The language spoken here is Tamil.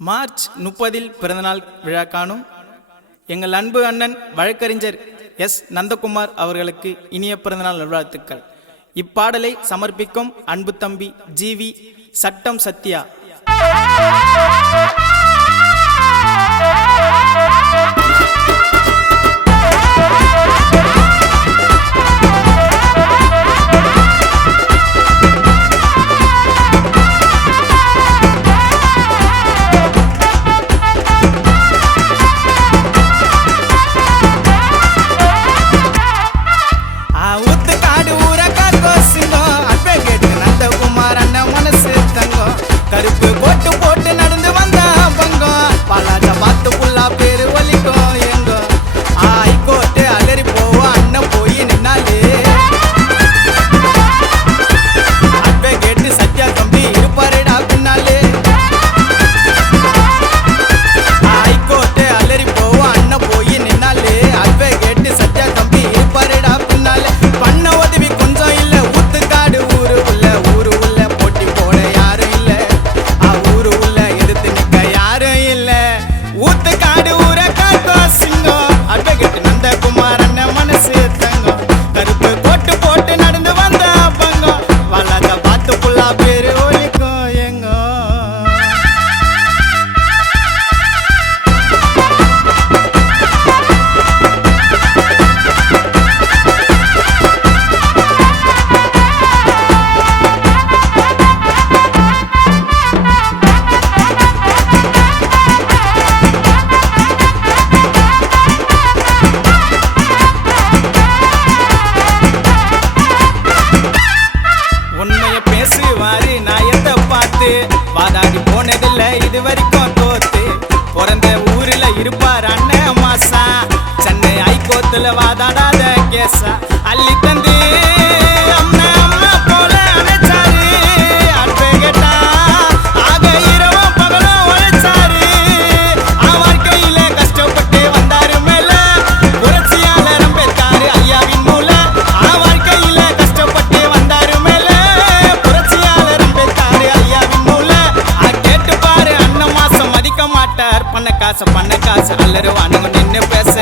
மார்ச் 30 பிறந்தநாள் விழா காணும் எங்கள் அன்பு அண்ணன் வழக்கறிஞர் எஸ் நந்தகுமார் அவர்களுக்கு இனிய பிறந்தநாள் நல்வாழ்த்துக்கள். இப்பாடலை சமர்ப்பிக்கும் அன்பு தம்பி ஜிவி சட்டம் சத்யா. கருப்பு போட்டு போட்டு நடந்து வந்தா பங்கம் பலாஜ பார்த்து புல்லா பேரு வலிக்கும் எங்க ஆய்கோட்டு அலறி போவோம் அண்ணன் போய் நின்னாலே அட்வே கேட்டு சத்யா தம்பி இருப்பாருடா பின்னாலே ஆய்கோட்டு அலறி போவோம் அண்ணன் போய் நின்னாலே அட்வே கேட்டு சத்யா தம்பி இருப்பாருடா பின்னாலே பண்ண உதவி கொஞ்சம் இல்ல ஊத்துக்காடு ஊரு உள்ள போட்டி போட யாரும் இல்ல ஊத்துக்காடு ஊர காக்கோ சிங்கம் அட்வொகேட் நந்தகுமார் அண்ணன் மனசு தங்கம் கருப்பு போட்டு போட்டு நடந்து வந்த பங்கம் வளத பார்த்து புல்லா பேரு ஒழிக்கும் எங்கோ. வாதாடி போனதில்லை இது வரைக்கும் தோத்து பிறந்த ஊரில் இருப்பார் அண்ணன் மாசா சென்னை ஐகோத்துல வாதாடாத கேசா அள்ளி தந்து அம்மா அம்மா போல அணைச்சாரு அட்வொகேட்டா ஆக இரவும் பகலும் உழைச்சாரு வாழ்க்கையில கஷ்டப்பட்டு வந்தாரு மேல புரட்சியாளர் அம்பேத்கர் ஐயாவின் மூல வாழ்க்கையில கஷ்டப்பட்டு வந்தாரு மேல புரட்சியாளர் அம்பேத்கர் ஐயாவின் மூல கேட்டு அண்ணன் மாசம் மதிக்க மாட்டார் பண்ண காசு அல்லருவானுங்க நின்னு பேச